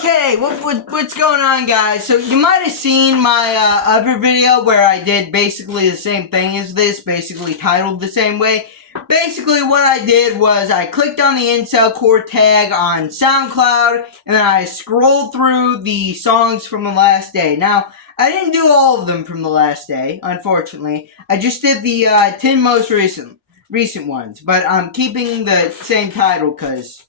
Okay, what's going on, guys? So you might have seen my other video where I did basically the same thing as this, basically titled the same way. Basically what I did was I clicked on the incelcore tag on SoundCloud, and then I scrolled through the songs from the last day. Now, I didn't do all of them from the last day, unfortunately. I just did the 10 most recent ones, but I'm keeping the same title because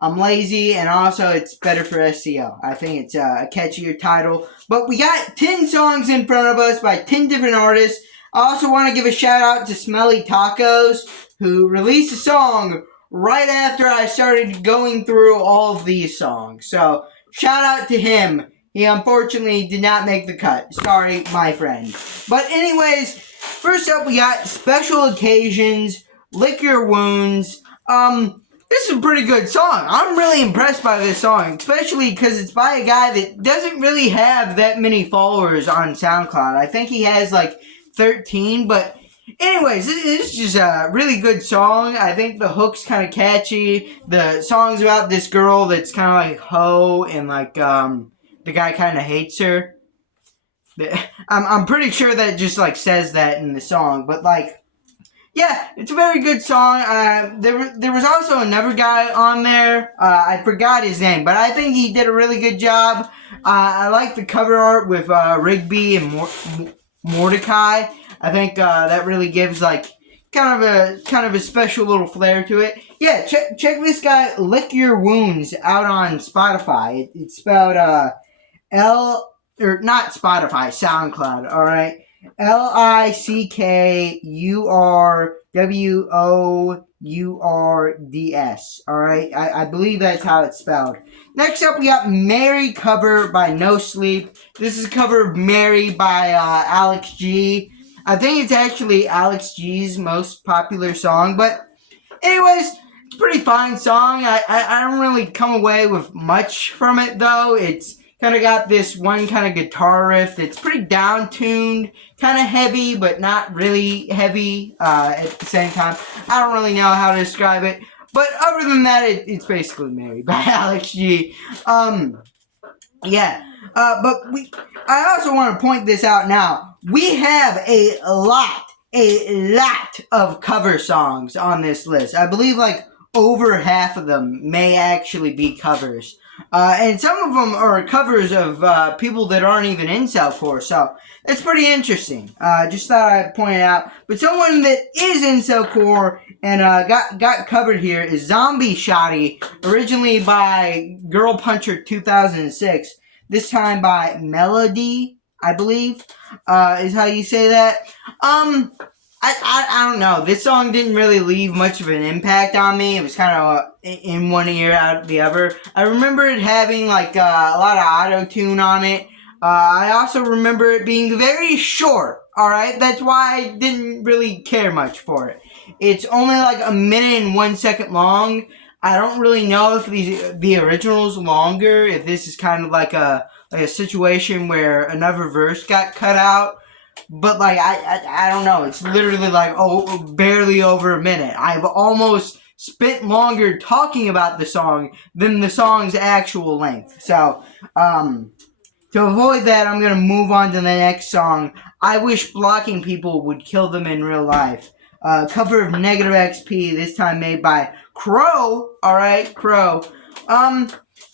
I'm lazy, and also it's better for SEO. I think it's a catchier title. But we got 10 songs in front of us by 10 different artists. I also want to give a shout out to Smelly Tacos, who released a song right after I started going through all of these songs. So, shout out to him. He unfortunately did not make the cut. Sorry, my friend. But anyways, first up we got Special Occasions, Lick Your Wounds. This is a pretty good song. I'm really impressed by this song, especially because it's by a guy that doesn't really have that many followers on SoundCloud. I think he has like 13, but anyways, this is just a really good song. I think the hook's kind of catchy. The song's about this girl that's kind of like hoe, and like the guy kind of hates her. I'm pretty sure that just like says that in the song, but like, yeah, it's a very good song. There was also another guy on there. I forgot his name, but I think he did a really good job. I like the cover art with Rigby and Mordecai. I think that really gives like kind of a special little flair to it. Yeah, check this guy Lick Your Wounds out on Spotify. It's spelled not Spotify, SoundCloud. All right. LICKURWOURDS. Alright, I believe that's how it's spelled. Next up, we got Mary cover by No Sleep. This is a cover of Mary by Alex G. I think it's actually Alex G's most popular song, but anyways, it's a pretty fine song. I don't really come away with much from it, though. It's kind of got this one kind of guitar riff that's pretty down-tuned, kind of heavy, but not really heavy at the same time. I don't really know how to describe it. But other than that, it's basically Mary by Alex G. Yeah. But I also want to point this out now. We have a lot of cover songs on this list. I believe like over half of them may actually be covers. And some of them are covers of people that aren't even incelcore, so it's pretty interesting. Just thought I'd point it out. But someone that is incelcore and got covered here is Zombie Shotty, originally by Girl Puncher 2006. This time by Melody, I believe, is how you say that. I don't know. This song didn't really leave much of an impact on me. It was kind of in one ear, out the other. I remember it having like a lot of auto-tune on it. I also remember it being very short, alright? That's why I didn't really care much for it. It's only like a minute and 1 second long. I don't really know if the original's longer, if this is kind of like a situation where another verse got cut out. But like I don't know. It's literally like barely over a minute. I've almost spent longer talking about the song than the song's actual length. So to avoid that, I'm gonna move on to the next song. I Wish Blocking People Would Kill Them in Real Life. Cover of Negative XP. This time made by Crow. All right, Crow.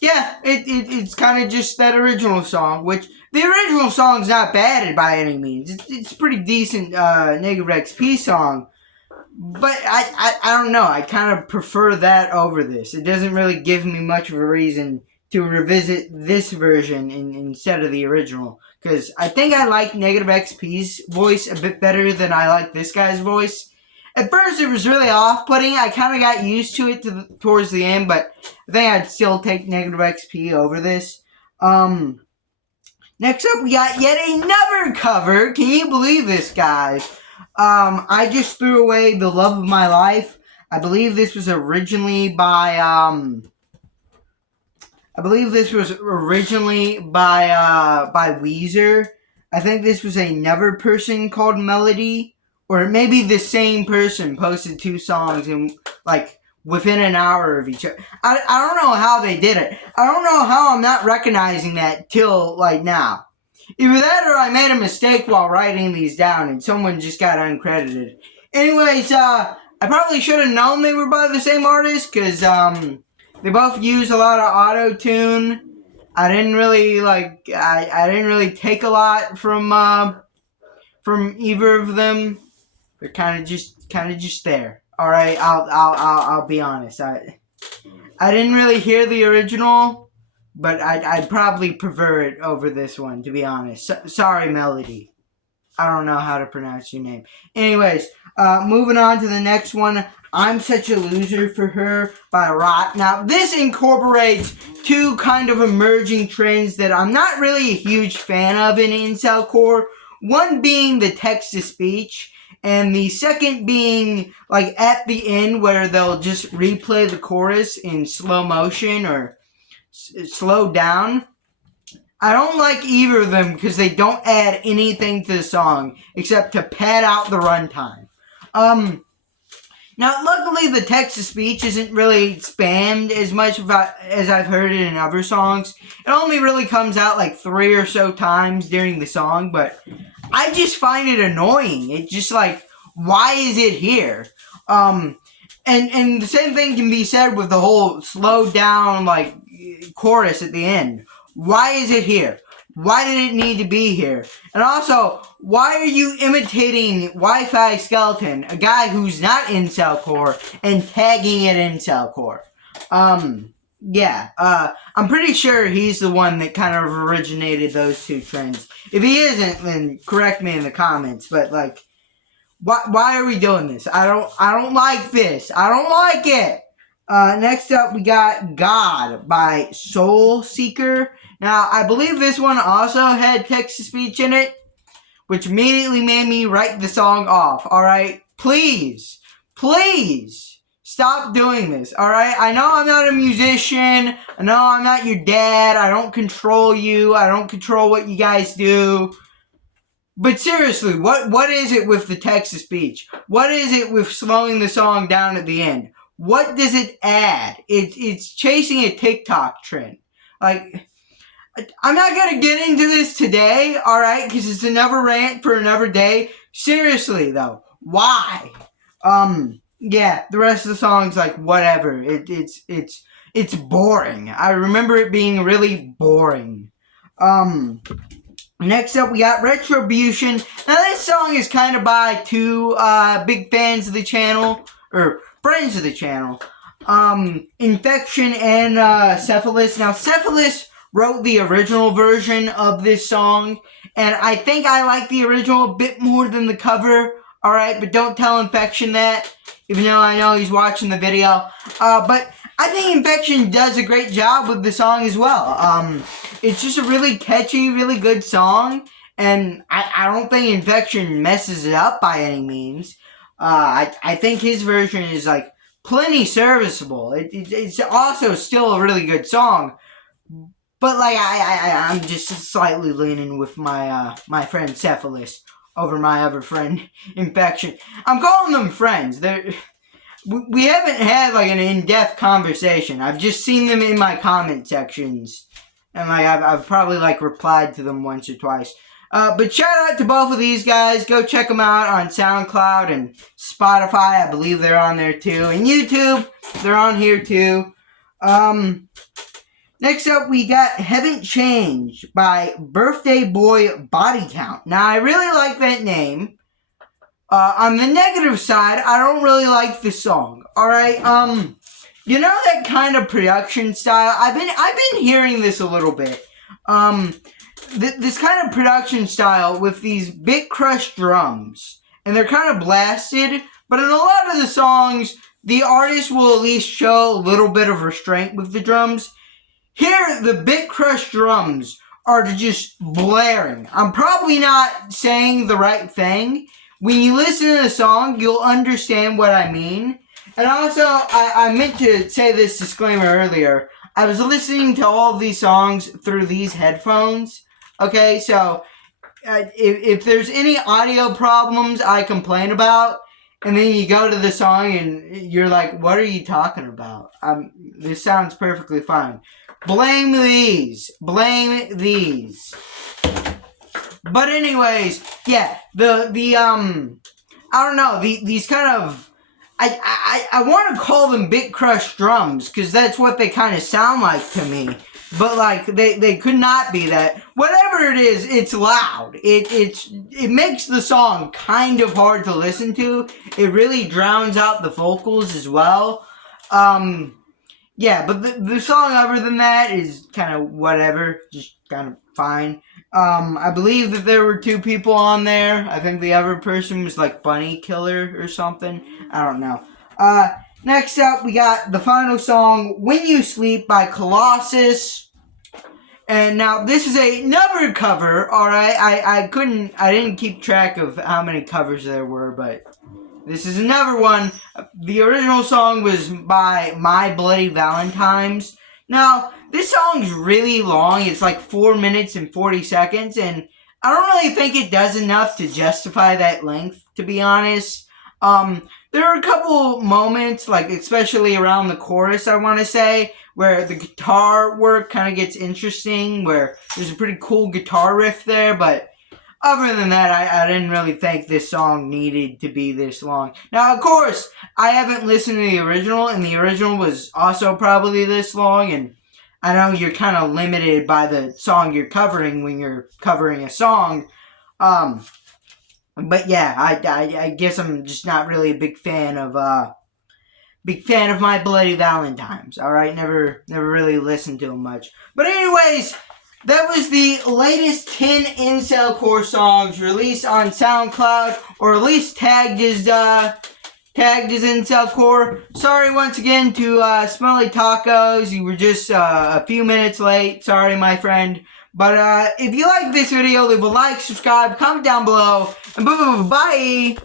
Yeah, it's kind of just that original song, which the original song's not bad by any means. It's a pretty decent Negative XP song, but I don't know. I kind of prefer that over this. It doesn't really give me much of a reason to revisit this version instead of the original, because I think I like Negative XP's voice a bit better than I like this guy's voice. At first, it was really off-putting. I kind of got used to it towards the end, but I think I'd still take Negative XP over this. Next up, we got yet another cover. Can you believe this, guys? I Just Threw Away the Love of My Life. I believe this was originally by Weezer. I think this was another person called Melody. Or maybe the same person posted two songs in like within an hour of each other. I don't know how they did it. I don't know how I'm not recognizing that till, like, now. Either that or I made a mistake while writing these down and someone just got uncredited. Anyways, I probably should have known they were by the same artist, because, they both use a lot of auto-tune. I didn't really, like, I didn't really take a lot from either of them. They're kind of just there. All right, I'll be honest. I didn't really hear the original, but I'd probably prefer it over this one, to be honest. Sorry, Melody. I don't know how to pronounce your name. Anyways, moving on to the next one. I'm Such a Loser for Her by Rot. Now, this incorporates two kind of emerging trends that I'm not really a huge fan of in incelcore. One being the text-to-speech, and the second being, like, at the end where they'll just replay the chorus in slow motion or slow down. I don't like either of them because they don't add anything to the song except to pad out the runtime. Now, luckily, the text-to-speech isn't really spammed as much as I've heard it in other songs. It only really comes out like 3 or so times during the song, but I just find it annoying. It's just like, why is it here? And the same thing can be said with the whole slowed down, like, chorus at the end. Why is it here? Why did it need to be here? And also, why are you imitating Wi-Fi Skeleton, a guy who's not incelcore, and tagging it incelcore? Yeah, I'm pretty sure he's the one that kind of originated those two trends. If he isn't, then correct me in the comments, but, like, why are we doing this? I don't like this. I don't like it. Next up, we got God by Soul Seeker. Now, I believe this one also had text-to-speech in it, which immediately made me write the song off, alright? Please, stop doing this, alright? I know I'm not a musician. I know I'm not your dad. I don't control you. I don't control what you guys do. But seriously, what is it with the text-to-speech? What is it with slowing the song down at the end? What does it add? It's chasing a TikTok trend. Like, I'm not going to get into this today, alright? Because it's another rant for another day. Seriously, though. Why? Yeah, the rest of the song's like, whatever. It's boring. I remember it being really boring. Next up, we got Retribution. Now, this song is kind of by two big fans of the channel, or friends of the channel. Infection and Cephalus. Now, Cephalus wrote the original version of this song, and I think I like the original a bit more than the cover. Alright, but don't tell Infection that, even though I know he's watching the video. But I think Infection does a great job with the song as well. It's just a really catchy, really good song, and I don't think Infection messes it up by any means. I think his version is, like, plenty serviceable. It's also still a really good song, but, like, I'm just slightly leaning with my my friend Cephalus over my other friend Infection. I'm calling them friends. We haven't had, like, an in-depth conversation. I've just seen them in my comment sections. And, like, I've probably, like, replied to them once or twice. But shout out to both of these guys. Go check them out on SoundCloud and Spotify. I believe they're on there, too. And YouTube, they're on here, too. Next up, we got Haven't Changed by Birthday Boy Body Count. Now, I really like that name. On the negative side, I don't really like the song. Alright, you know that kind of production style? I've been hearing this a little bit. This kind of production style with these bit crushed drums. And they're kind of blasted, but in a lot of the songs, the artist will at least show a little bit of restraint with the drums. Here, the bit crushed drums are just blaring. I'm probably not saying the right thing. When you listen to the song, you'll understand what I mean. And also, I meant to say this disclaimer earlier. I was listening to all of these songs through these headphones. Okay, so if there's any audio problems I complain about, and then you go to the song and you're like, what are you talking about? This sounds perfectly fine. Blame these. Blame these. But anyways, yeah, I don't know, these kind of, I want to call them Bit Crush drums, because that's what they kind of sound like to me. But, like, they could not be that. Whatever it is, it's loud. It makes the song kind of hard to listen to. It really drowns out the vocals as well. Yeah, but the song other than that is kind of whatever. Just kind of fine. I believe that there were 2 people on there. I think the other person was like Bunny Killer or something. I don't know. Next up, we got the final song, When You Sleep by Colossus. And now, this is another cover, alright? I didn't keep track of how many covers there were, but this is another one. The original song was by My Bloody Valentines. Now, this song's really long. It's like 4 minutes and 40 seconds, and I don't really think it does enough to justify that length, to be honest. There are a couple moments, like especially around the chorus, I want to say, where the guitar work kind of gets interesting, where there's a pretty cool guitar riff there, but other than that, I didn't really think this song needed to be this long. Now, of course, I haven't listened to the original, and the original was also probably this long, and I know you're kind of limited by the song you're covering when you're covering a song. But yeah, I guess I'm just not really a big fan of My Bloody Valentines. All right, never really listened to them much. But anyways, that was the latest 10 incelcore songs released on SoundCloud, or at least tagged as incelcore. Sorry once again to Smelly Tacos. You were just a few minutes late. Sorry, my friend. But if you like this video, leave a like, subscribe, comment down below, and bye.